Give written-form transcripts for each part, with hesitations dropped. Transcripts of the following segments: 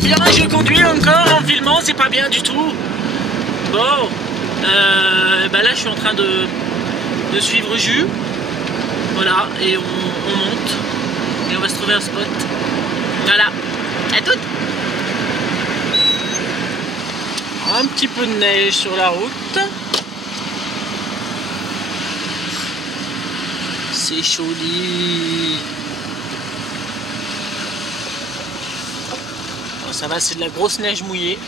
Bien, je conduis encore en filmant, c'est pas bien du tout. Bon, bah là je suis en train de suivre Jus. Voilà, et on monte. Et on va se trouver un spot. Voilà, à toutes. Un petit peu de neige sur la route. C'est joli. Ça va, c'est de la grosse neige mouillée.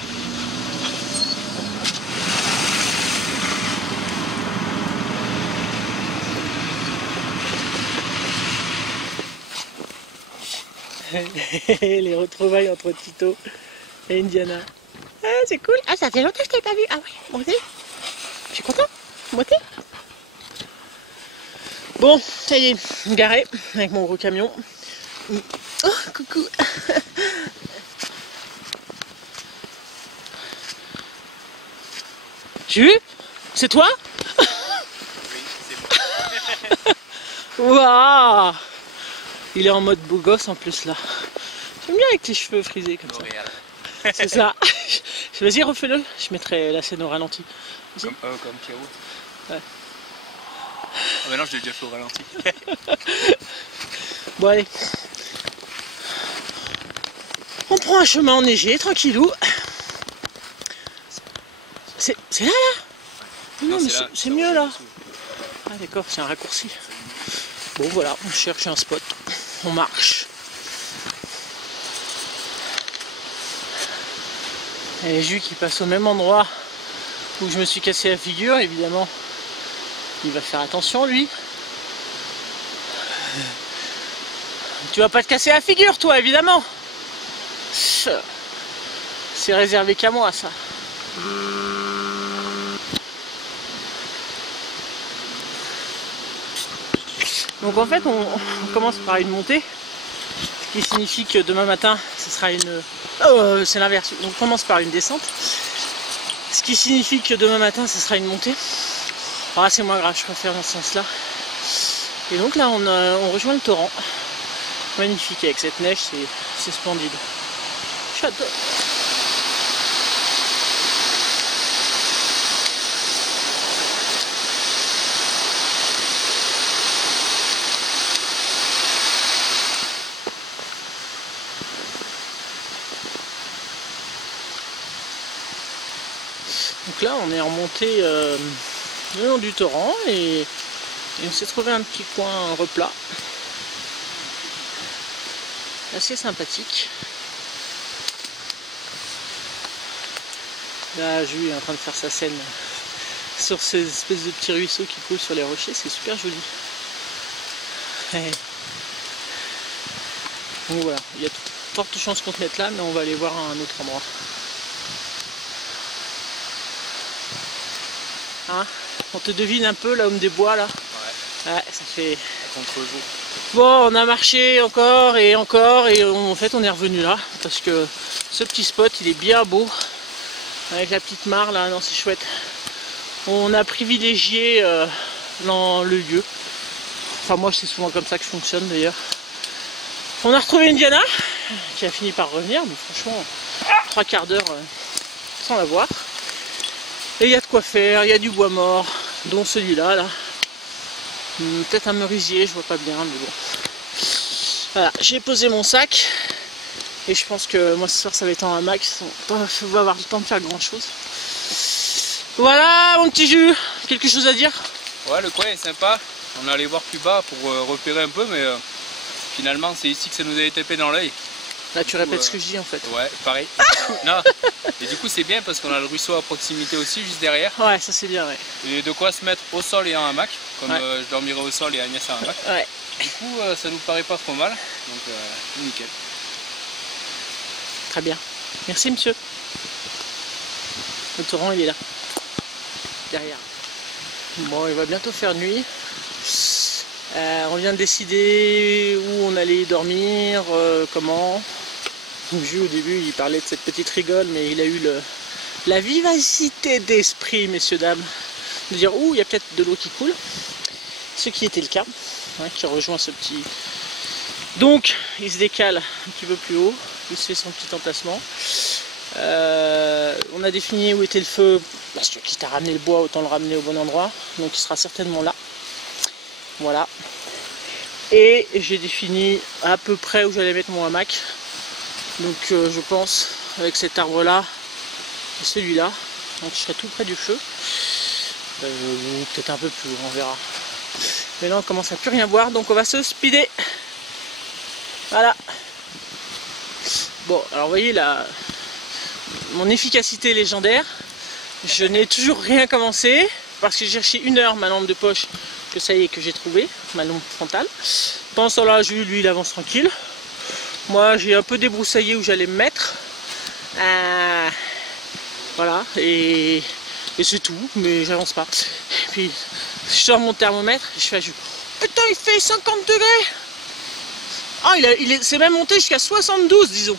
Les retrouvailles entre Tito et Indiana. Ah, c'est cool. Ah, ça fait longtemps que je t'ai pas vu. Ah oui, moi aussi. Je suis content. Moi aussi. Bon, ça y est, garé avec mon gros camion. Oh, coucou. Jus, c'est toi? Oui, c'est moi. Waouh! Il est en mode beau gosse en plus là. J'aime bien avec tes cheveux frisés comme ça. C'est ça. Vas-y, refais-le. Je mettrai la scène au ralenti. Comme Pierrot. Ouais. Ah bah non, je l'ai déjà fait au ralenti. Bon allez. On prend un chemin enneigé, tranquillou. C'est là là? Non mais c'est mieux là. Ah d'accord, c'est un raccourci. Bon voilà, on cherche un spot. On marche. Et Jus qui passe au même endroit où je me suis cassé la figure, évidemment. Il va faire attention lui. Tu vas pas te casser la figure toi, évidemment. C'est réservé qu'à moi ça. Donc en fait on commence par une montée, ce qui signifie que demain matin ce sera une... c'est l'inverse, on commence par une descente, ce qui signifie que demain matin ce sera une montée. Ah c'est moins grave, je préfère dans ce sens là. Et donc là on rejoint le torrent, magnifique avec cette neige, c'est splendide. J'adore. Donc là on est remonté le long du torrent et on s'est trouvé un petit coin replat assez sympathique. Là Jules est en train de faire sa scène sur ces espèces de petits ruisseaux qui coulent sur les rochers, c'est super joli. Donc voilà, il y a de fortes chances qu'on se mette là, mais on va aller voir un autre endroit. Hein, on te devine un peu l'homme des bois là. Ouais, ça fait... Contre-jour. Bon, on a marché encore et en fait on est revenu là parce que ce petit spot il est bien beau avec la petite mare là, non c'est chouette. On a privilégié le lieu. Enfin moi c'est souvent comme ça que je fonctionne d'ailleurs. On a retrouvé Indiana qui a fini par revenir, mais franchement 3 quarts d'heure sans la voir. Et il y a de quoi faire, il y a du bois mort, dont celui-là là. Peut-être un merisier, je vois pas bien, mais bon. Voilà, j'ai posé mon sac. Et je pense que moi ce soir ça va être en hamac, je vais avoir le temps de faire grand chose. Voilà mon petit Jus, quelque chose à dire? Ouais, le coin est sympa. On est allé voir plus bas pour repérer un peu, mais finalement c'est ici que ça nous a été tapé dans l'œil. Là tu répètes ce que je dis en fait. Ouais, pareil. Non. Et du coup c'est bien parce qu'on a le ruisseau à proximité aussi, juste derrière. Ouais, ça c'est bien, ouais. Et de quoi se mettre au sol et en hamac, comme Ouais. je dormirai au sol et Agnès en hamac. Ouais. Du coup ça nous paraît pas trop mal, donc nickel. Très bien. Merci monsieur. Le torrent il est là. Derrière. Bon, il va bientôt faire nuit. On vient de décider où on allait dormir, comment. Vu au début il parlait de cette petite rigole, mais il a eu la vivacité d'esprit, messieurs dames, de dire ouh il y a peut-être de l'eau qui coule. Ce qui était le cas, hein, qui rejoint ce petit. Donc il se décale un petit peu plus haut, il se fait son petit entassement. On a défini où était le feu, parce que quitte à ramener le bois, autant le ramener au bon endroit, donc il sera certainement là. Voilà. Et j'ai défini à peu près où j'allais mettre mon hamac. Donc je pense avec cet arbre là et celui-là, donc je serai tout près du feu. Ou peut-être un peu plus haut, on verra. Mais là on commence à plus rien voir, donc on va se speeder. Voilà. Bon, alors vous voyez là, mon efficacité légendaire. Je n'ai toujours rien commencé parce que j'ai cherché 1 heure ma lampe de poche, que ça y est que j'ai trouvé, ma lampe frontale. Pendant ce temps-là, Jules, lui, il avance tranquille. Moi, j'ai un peu débroussaillé où j'allais me mettre. Voilà, et c'est tout, mais j'avance pas. Et puis, je sors mon thermomètre, et je fais à Jules, putain, il fait 50 degrés. Ah, c'est même monté jusqu'à 72, disons.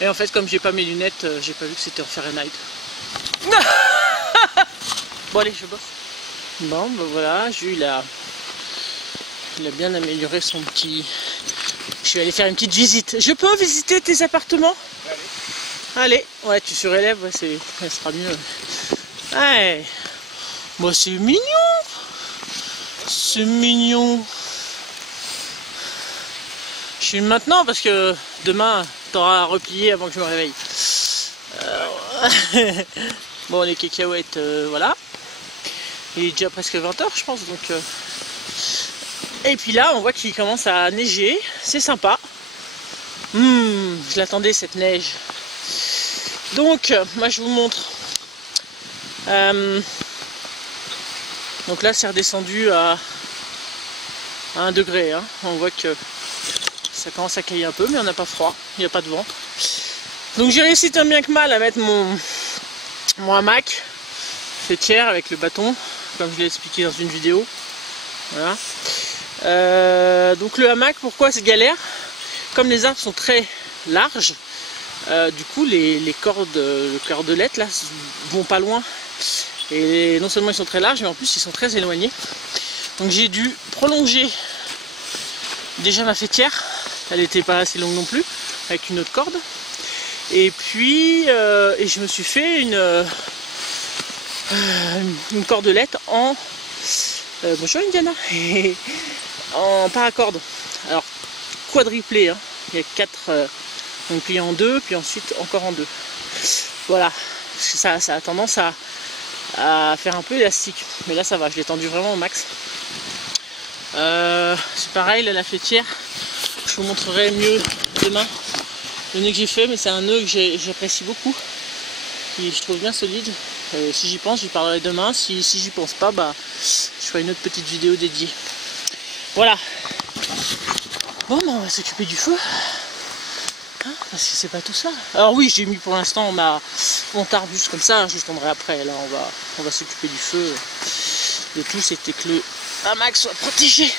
Et en fait, comme j'ai pas mes lunettes, j'ai pas vu que c'était en Fahrenheit. Bon, allez, je bosse. Bon, ben voilà, Jules, il a bien amélioré son petit... Je vais aller faire une petite visite. Je peux visiter tes appartements? Allez, ouais, tu surélèves, ouais, ça sera mieux. Ouais, bon, c'est mignon. C'est mignon. Je filme maintenant parce que demain, t'auras à replier avant que je me réveille. Bon, les cacahuètes, voilà. Il est déjà presque 20 h, je pense. Donc, Et puis là, on voit qu'il commence à neiger. C'est sympa. Je l'attendais, cette neige. Donc, moi, je vous montre. Donc là, c'est redescendu à 1 degré. Hein. On voit que ça commence à cailler un peu, mais on n'a pas froid. Il n'y a pas de vent. Donc, j'ai réussi tant bien que mal à mettre mon hamac fêtière avec le bâton, comme je l'ai expliqué dans une vidéo. Voilà. Donc le hamac, pourquoi c'est galère? Comme les arbres sont très larges, du coup les cordelettes là vont pas loin. Et non seulement ils sont très larges, mais en plus ils sont très éloignés. Donc j'ai dû prolonger déjà ma fêtière. Elle n'était pas assez longue non plus, avec une autre corde. Et puis et je me suis fait une cordelette en bonjour Indiana, en paracorde. Alors quadruplé, hein. Il y a 4 donc plié en 2, puis ensuite encore en 2. Voilà, parce que ça a tendance à faire un peu élastique, mais là ça va, je l'ai tendu vraiment au max. C'est pareil, là, la fêtière, je vous montrerai mieux demain le nœud que j'ai fait, mais c'est un nœud que j'apprécie beaucoup, qui je trouve bien solide. Si j'y pense, j'y parlerai demain. Si j'y pense pas, bah, je ferai une autre petite vidéo dédiée. Voilà. Bon, bah, on va s'occuper du feu. Hein, parce que c'est pas tout ça. Alors oui, j'ai mis pour l'instant mon tarbus comme ça. Je le tendrai après. Là, on va s'occuper du feu. Le tout, c'était que le hamac soit protégé.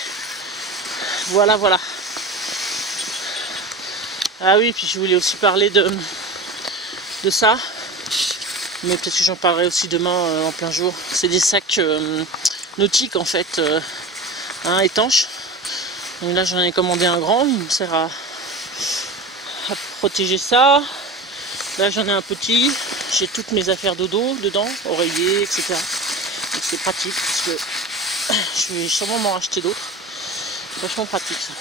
Voilà, voilà. Ah oui, puis je voulais aussi parler de ça. Mais peut-être que j'en parlerai aussi demain en plein jour. C'est des sacs nautiques en fait, étanches. Donc là j'en ai commandé un grand, il me sert à protéger ça. Là j'en ai un petit, j'ai toutes mes affaires dodo dedans, oreiller, etc. Donc c'est pratique parce que je vais sûrement m'en racheter d'autres. C'est vachement pratique ça.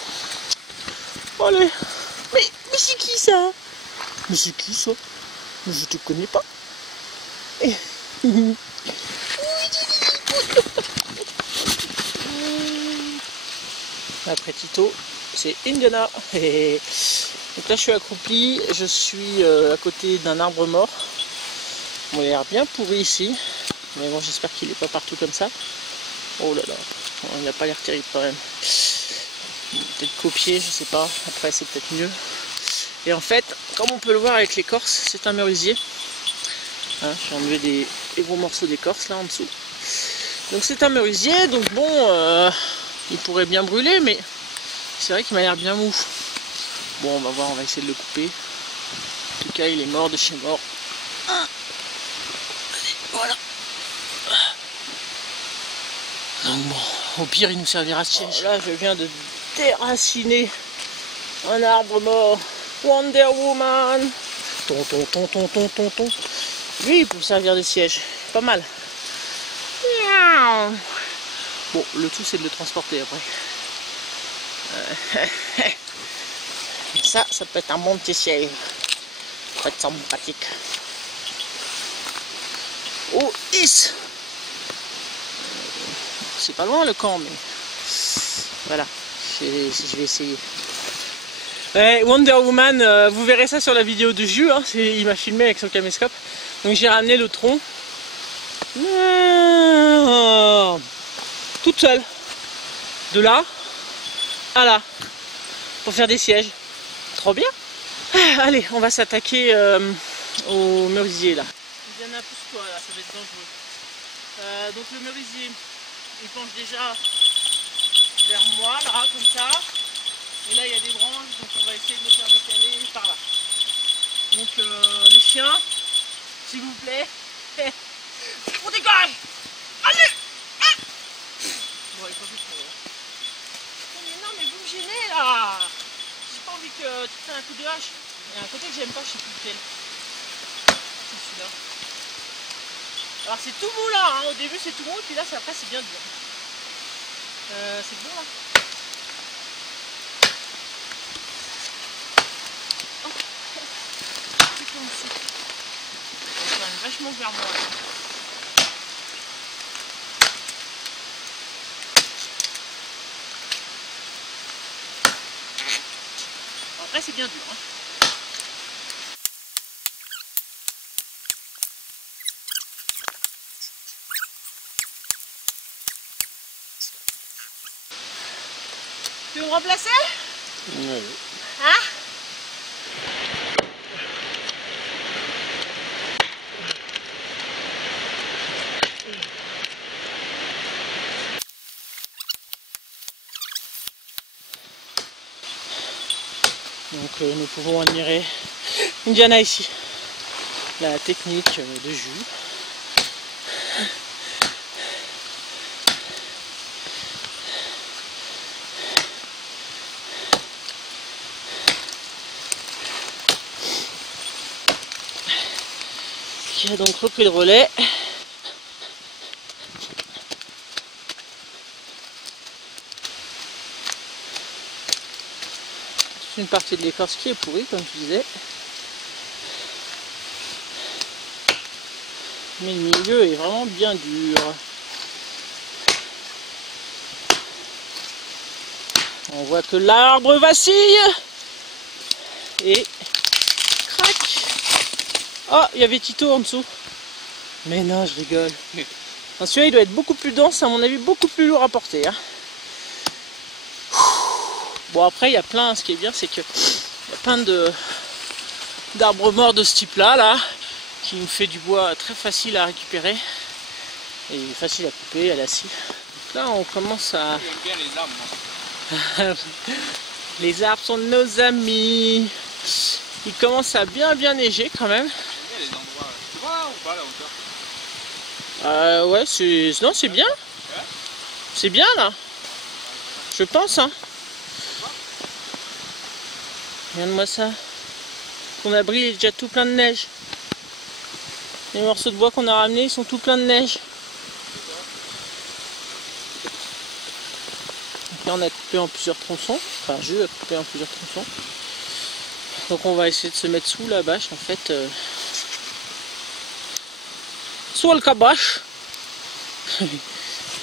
Allez, mais c'est qui ça? Mais c'est qui ça? Mais je te connais pas. Après Tito, c'est Indiana. Donc là je suis accroupi, je suis à côté d'un arbre mort. Bon, il a l'air bien pourri ici, mais bon j'espère qu'il n'est pas partout comme ça. Oh là là, il n'a pas l'air terrible quand même. Peut-être copier, je sais pas, après c'est peut-être mieux. Et en fait, comme on peut le voir avec l'écorce, c'est un merisier. Hein, j'ai enlevé des gros morceaux d'écorce là en dessous. Donc c'est un merisier, donc bon, il pourrait bien brûler, mais c'est vrai qu'il m'a l'air bien mou. Bon, on va voir, on va essayer de le couper. En tout cas, il est mort de chez mort. Allez, voilà. Donc bon, au pire, il nous servira de siège. Là, je viens de déraciner un arbre mort. Wonder Woman. Tonton, tonton, tonton, tonton. Lui, il peut servir de siège. Pas mal. Bon, le tout, c'est de le transporter après. Ça peut être un bon petit siège. Ça peut être sympathique. Oh, is! C'est pas loin le camp, mais voilà, je vais essayer. Ouais, Wonder Woman, vous verrez ça sur la vidéo de Jus, hein, il m'a filmé avec son caméscope. Donc j'ai ramené le tronc. Toute seule. De là à là. Pour faire des sièges. Trop bien. Allez, on va s'attaquer au merisier là. Il y en a plus quoi là, ça va être dangereux. Donc le merisier, il penche déjà vers moi là, comme ça. Et là il y a des branches, donc on va essayer de le faire décaler par là. Donc les chiens, s'il vous plaît, on dégage. Allez. Ah. Bon, il faut plus trop. Mais non, mais vous me gênez là. J'ai pas envie que tu prennes un coup de hache. Il y a un côté que j'aime pas, je sais plus lequel. C'est celui-là. Alors c'est tout mou là, hein. Au début c'est tout mou et puis là après c'est bien dur. C'est bon là. Oh. C'est comme ça. Ça va vachement vers moi. Après c'est bien dur. Hein. Tu veux me remplacer? Oui. Hein? Donc nous pouvons admirer Indiana ici, la technique de Jus. Qui a donc repris le relais. Une partie de l'écorce qui est pourrie, comme je disais. Mais le milieu est vraiment bien dur. On voit que l'arbre vacille. Et crac. Oh, il y avait Tito en dessous. Mais non, je rigole. Celui-là, il doit être beaucoup plus dense, à mon avis, beaucoup plus lourd à porter. Hein. Bon, après, il y a plein, ce qui est bien, c'est qu'il y a plein d'arbres morts de ce type-là, là, qui nous fait du bois très facile à récupérer et facile à couper à la scie. Donc là, on commence à... J'aime bien les arbres, moi. Les arbres sont nos amis. Il commence à bien neiger quand même. J'aime bien les endroits. Tu vois ou pas la hauteur? Ouais, non, c'est bien. Ouais. C'est bien là. Je pense, hein. Regarde-moi ça. Ton abri il est déjà tout plein de neige. Les morceaux de bois qu'on a ramenés, ils sont tout pleins de neige. Donc là, on a coupé en plusieurs tronçons. Enfin, je vais couper en plusieurs tronçons. Donc on va essayer de se mettre sous la bâche, en fait. Sous le cabache.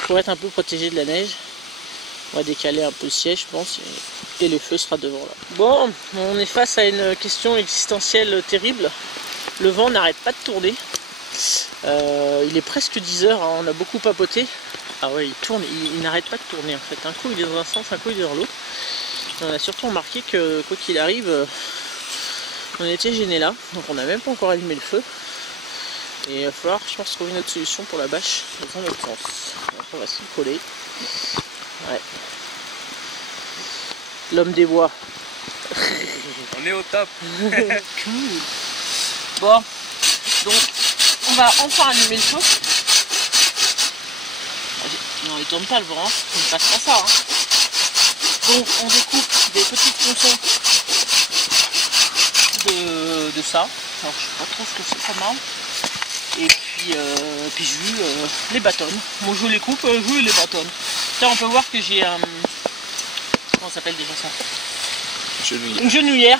Pour être un peu protégé de la neige. On va décaler un peu le siège, je pense, et le feu sera devant là. Bon, on est face à une question existentielle terrible. Le vent n'arrête pas de tourner. Il est presque 10 h, hein, on a beaucoup papoté. Ah ouais, il tourne, il n'arrête pas de tourner en fait. Un coup il est dans un sens, un coup il est dans l'autre. On a surtout remarqué que quoi qu'il arrive, on était gêné là, donc on n'a même pas encore allumé le feu. Et il va falloir, je pense, trouver une autre solution pour la bâche dans l'autre sens. Donc on va s'y coller. Ouais. L'homme des bois. On est au top. Cool. Bon, donc on va enfin allumer le feu. Non, il tourne pas le vent, hein. On ne passe pas ça. Hein. Donc on découpe des petites tronçons de ça. Alors je sais pas trop ce que c'est comme arme. Et puis je les bâtonne. Moi je les coupe, je les bâtonne. Là on peut voir que j'ai un... Comment ça s'appelle déjà ça? Une genouillère.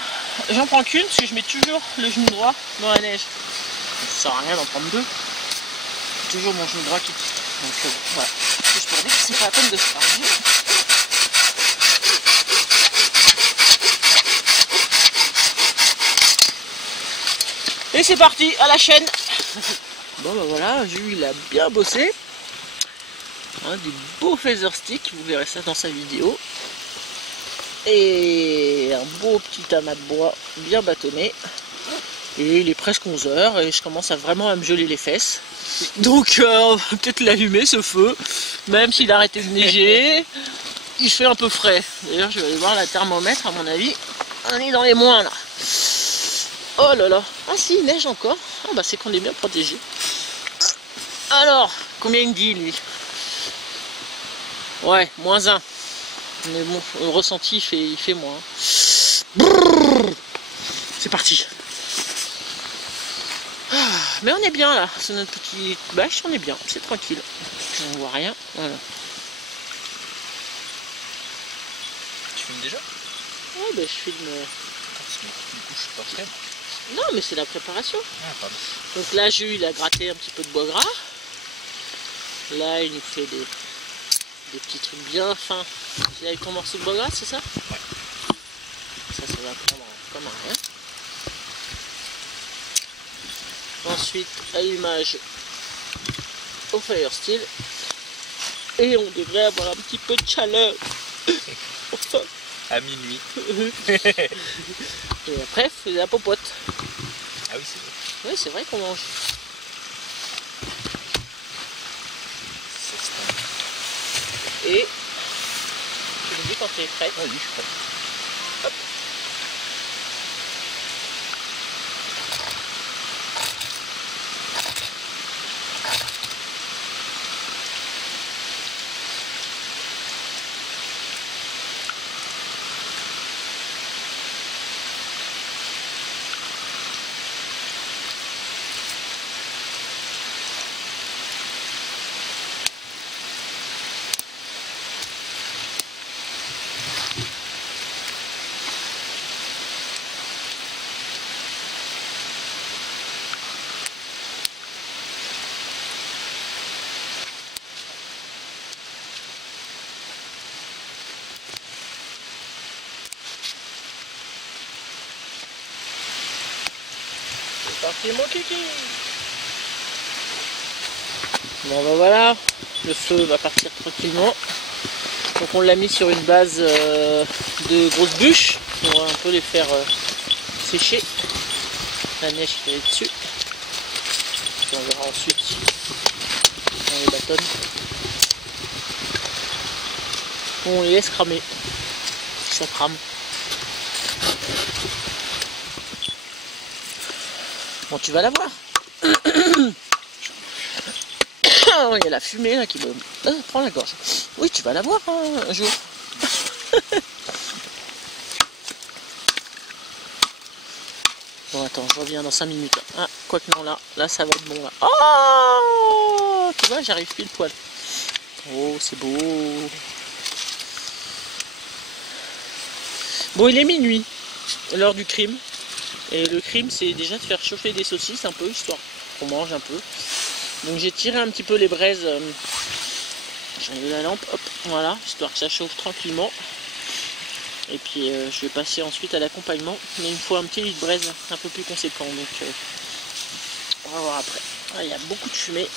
J'en prends qu'une parce que je mets toujours le genou droit dans la neige. Ça sert à rien d'en prendre deux. Toujours mon genou droit qui... Donc voilà. Je peux dire que c'est pas la peine de se farger. Et c'est parti, à la chaîne. Bon bah voilà, Jules il a bien bossé. Hein, des beaux feather sticks, vous verrez ça dans sa vidéo. Et un beau petit amas de bois bien bâtonné. Et il est presque 11 h et je commence vraiment à me geler les fesses. Donc on va peut-être l'allumer ce feu, même s'il a arrêté de neiger. Il fait un peu frais. D'ailleurs je vais aller voir la thermomètre, à mon avis. On est dans les moins là. Oh là là. Ah si, il neige encore. Ah bah c'est qu'on est bien protégé. Alors, combien il me dit lui? Ouais, -1. Mais bon, le ressenti il fait moins. C'est parti. Mais on est bien là, c'est notre petite bâche, on est bien, c'est tranquille. On voit rien, voilà. Tu filmes déjà? Ouais, bah je filme. Parce que du coup je suis pas prêt. Non, mais c'est la préparation. Ah, pardon. Donc là, Jules, il a gratté un petit peu de bois gras. Là, il nous fait des petits trucs bien fins. Avec ton morceau de bois gras, c'est ça? Ouais. Ça va prendre comme rien. Ensuite, allumage au fire steel. Et on devrait avoir un petit peu de chaleur. Enfin. À minuit. Et après, c'est la popote. Ah oui, c'est vrai. Oui, c'est vrai qu'on mange. Et tu me dis quand tu es prête. Vas-y, je suis prêt. Hop. C'est parti mon kiki. Bon ben voilà, le feu va partir tranquillement. Donc on l'a mis sur une base de grosses bûches. On va un peu les faire sécher. La neige qui est dessus. Et on verra ensuite on les bâtonne. On les laisse cramer. Ça crame. Bon, tu vas la voir. Il y a la fumée là qui me prend la gorge. Oui, tu vas la voir hein, un jour. Bon, attends, je reviens dans 5 minutes. Ah, quoique non, là, ça va être bon là. Oh, tu vois, j'arrive pile poil. Oh, c'est beau. Bon, il est minuit, l'heure du crime. Et le crime, c'est déjà de faire chauffer des saucisses un peu, histoire qu'on mange un peu. Donc j'ai tiré un petit peu les braises. j'ai enlevé la lampe, hop, voilà, histoire que ça chauffe tranquillement. Et puis je vais passer ensuite à l'accompagnement, mais il me faut un petit lit de braise un peu plus conséquent, donc on va voir après. Ah, il y a beaucoup de fumée,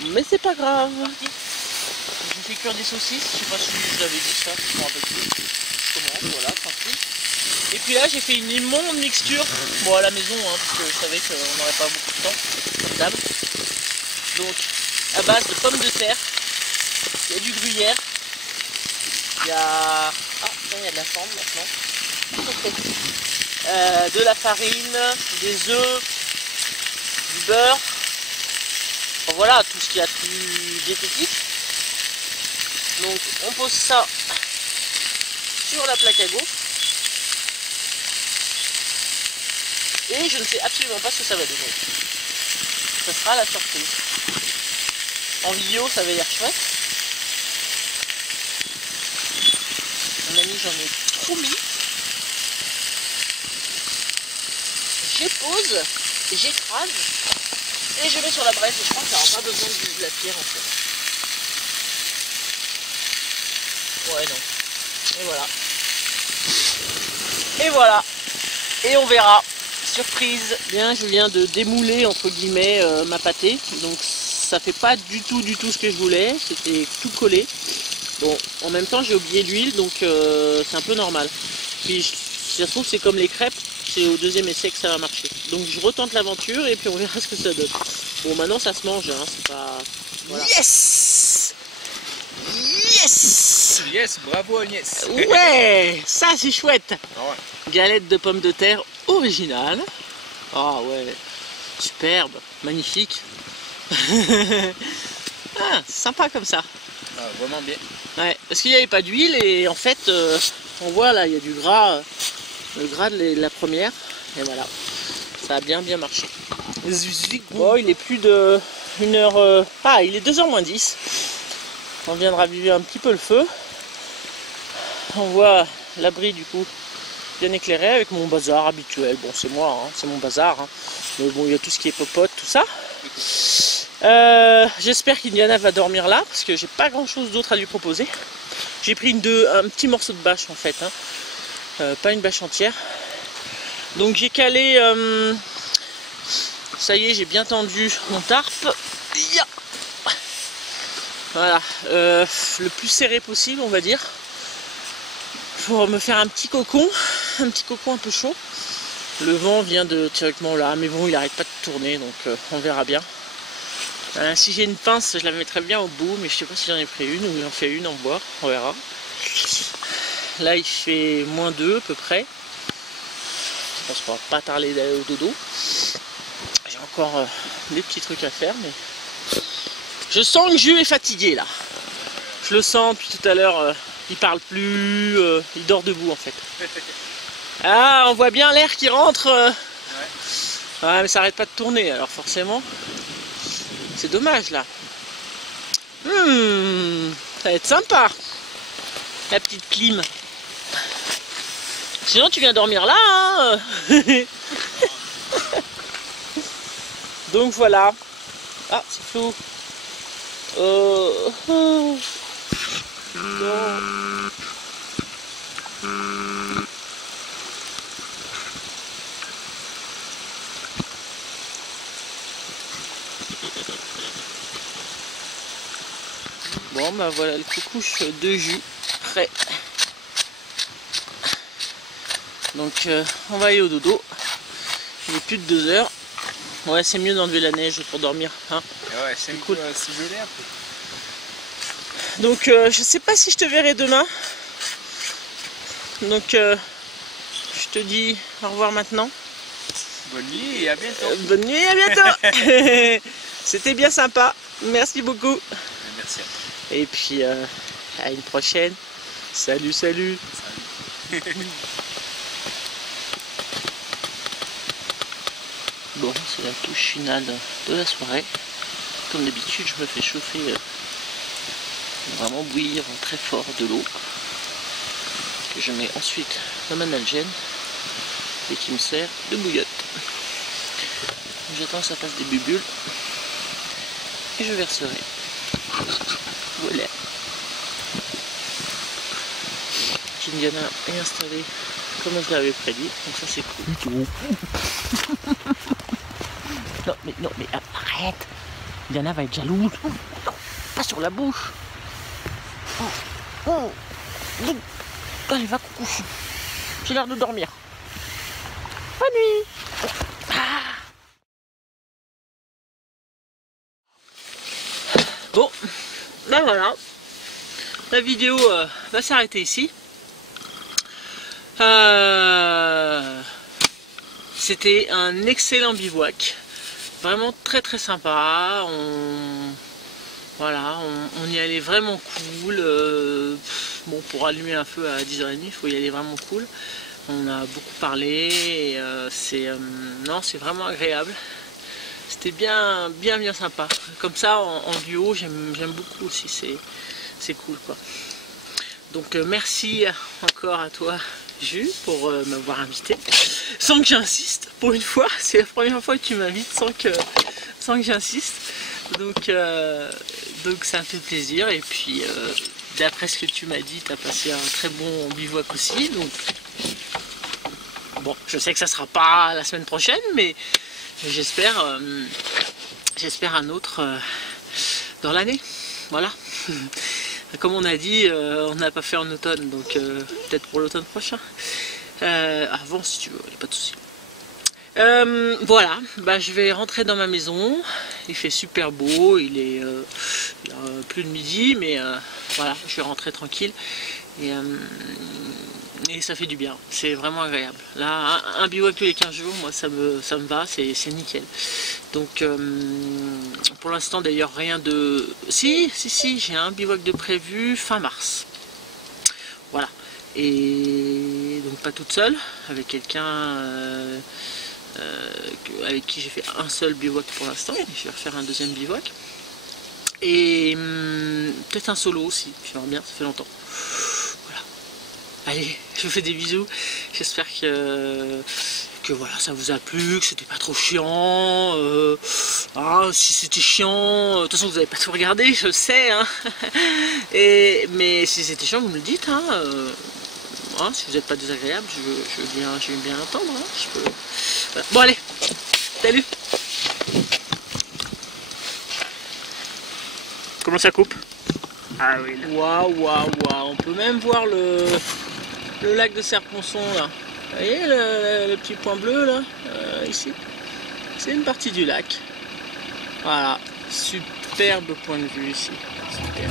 mais c'est pas grave. Je fais cuire des saucisses, je sais pas si je vous avais dit ça, je me rappelle plus. Comment, voilà, tranquille. Et puis là j'ai fait une immonde mixture, bon à la maison, hein, parce que je savais qu'on n'aurait pas beaucoup de temps, comme d'hab. Donc à base de pommes de terre, il y a du gruyère, il y a... Ah, il y a de la cendre maintenant. De la farine, des œufs, du beurre. Bon, voilà, tout ce qu'il y a de plus diététique. Donc on pose ça sur la plaque à gaufres. Et je ne sais absolument pas ce que ça va donner. Ça sera la surprise. En vidéo, ça avait l'air chouette. Mon ami, j'en ai trop mis. J'épose, j'écrase et je mets sur la braise. Et je crois que ça n'aura pas besoin de la pierre en fait. Ouais, non. Et voilà. Et voilà. Et on verra. Surprise. Bien, je viens de démouler entre guillemets ma pâtée. Donc ça fait pas du tout ce que je voulais. C'était tout collé. Bon, en même temps j'ai oublié l'huile, donc c'est un peu normal. Puis si ça se trouve c'est comme les crêpes, c'est au deuxième essai que ça va marcher. Donc je retente l'aventure et puis on verra ce que ça donne. Bon, maintenant ça se mange, hein, c'est pas... Voilà. Yes! Yes! Yes, bravo Agnès. Ouais, ça c'est chouette. Ah ouais. Galette de pommes de terre originale. Ah ouais, superbe, magnifique. Ah, sympa comme ça. Ah, vraiment bien. Ouais, parce qu'il n'y avait pas d'huile et en fait, on voit là, il y a du gras, le gras de la première. Et voilà, ça a bien marché. Bon, il est plus de 1h... Ah, il est 2h moins 10. On vient de raviver un petit peu le feu. On voit l'abri du coup bien éclairé avec mon bazar habituel. Bon, c'est moi, hein, c'est mon bazar. Hein. Mais bon, il y a tout ce qui est popote, tout ça. J'espère qu'Indiana va dormir là parce que j'ai pas grand chose d'autre à lui proposer. J'ai pris un petit morceau de bâche en fait, hein. Pas une bâche entière. Donc j'ai calé, ça y est, j'ai bien tendu mon tarp. Voilà, le plus serré possible on va dire, pour me faire un petit cocon un peu chaud. Le vent vient de directement là, mais bon il arrête pas de tourner donc on verra bien. Si j'ai une pince, je la mettrais bien au bout, mais je sais pas si j'en ai pris une ou j'en fais une en bois, on verra. Là il fait -2 à peu près. Je pense qu'on va pas tarder d'aller au dodo. J'ai encore des petits trucs à faire, mais je sens que Jules est fatigué là. Je le sens depuis tout à l'heure, il parle plus, il dort debout en fait. Ah, on voit bien l'air qui rentre. Ouais, mais ça arrête pas de tourner, alors forcément. C'est dommage là. Ça va être sympa. La petite clim. Sinon tu viens dormir là. Hein. Donc voilà. Ah, c'est flou. Non. Bon bah voilà le coucouche de jus prêt. Donc on va aller au dodo. Il est plus de 2 heures. Ouais, c'est mieux d'enlever la neige pour dormir. Hein. Ouais, c'est cool. C'est gelé un peu. Donc je sais pas si je te verrai demain. Donc je te dis au revoir maintenant. Bonne nuit et à bientôt. Bonne nuit et à bientôt. C'était bien sympa. Merci beaucoup. Merci. Et puis à une prochaine. Salut, salut. Bon, c'est la touche finale de la soirée. Comme d'habitude, je me fais chauffer, vraiment bouillir très fort de l'eau. Que je mets ensuite dans ma nalgène et qui me sert de bouillotte. J'attends que ça fasse des bulles et je verserai. Voilà. Indiana est installée comme je l'avais prédit, donc ça c'est cool. Non mais arrête. Indiana va être jalouse. Pas sur la bouche. Allez, va coucou. J'ai l'air de dormir. Bonne nuit. Bon, ben voilà. La vidéo va s'arrêter ici. C'était un excellent bivouac. Vraiment très très sympa. Voilà, on y allait vraiment cool. Bon, pour allumer un feu à 10h30, il faut y aller vraiment cool. On a beaucoup parlé. Non, c'est vraiment agréable. C'était bien sympa. Comme ça, en duo, j'aime beaucoup aussi. C'est cool, quoi. Donc, merci encore à toi, Jus, pour m'avoir invité. Sans que j'insiste, pour une fois. C'est la première fois que tu m'invites sans que j'insiste. Donc ça me fait plaisir. Et puis, d'après ce que tu m'as dit, tu as passé un très bon bivouac aussi. Donc, bon, je sais que ça sera pas la semaine prochaine, mais j'espère un autre dans l'année. Voilà. Comme on a dit, on n'a pas fait en automne, donc peut-être pour l'automne prochain. Avant, si tu veux, il n'y a pas de souci. Voilà, bah, je vais rentrer dans ma maison. Il fait super beau, il est plus de midi, mais voilà, je vais rentrer tranquille. Et ça fait du bien, c'est vraiment agréable. Là, un bivouac tous les 15 jours, moi ça me va, c'est nickel. Donc pour l'instant d'ailleurs rien de... Si, j'ai un bivouac de prévu fin mars. Voilà. Et donc pas toute seule, avec quelqu'un avec qui j'ai fait un seul bivouac pour l'instant. Je vais refaire un deuxième bivouac. Et peut-être un solo aussi, j'aimerais bien, ça fait longtemps. Allez, je vous fais des bisous. J'espère que voilà, ça vous a plu, que c'était pas trop chiant. Si c'était chiant, de toute façon vous n'avez pas tout regardé, je le sais. Hein. Mais si c'était chiant, vous me le dites. Hein. Si vous n'êtes pas désagréable, je veux bien l'entendre. Hein. Voilà. Bon allez, salut. Comment ça coupe? Ah oui. Waouh. On peut même voir le lac de Serponçon là. Vous voyez le petit point bleu là, ici? C'est une partie du lac. Voilà. Superbe point de vue ici. Super.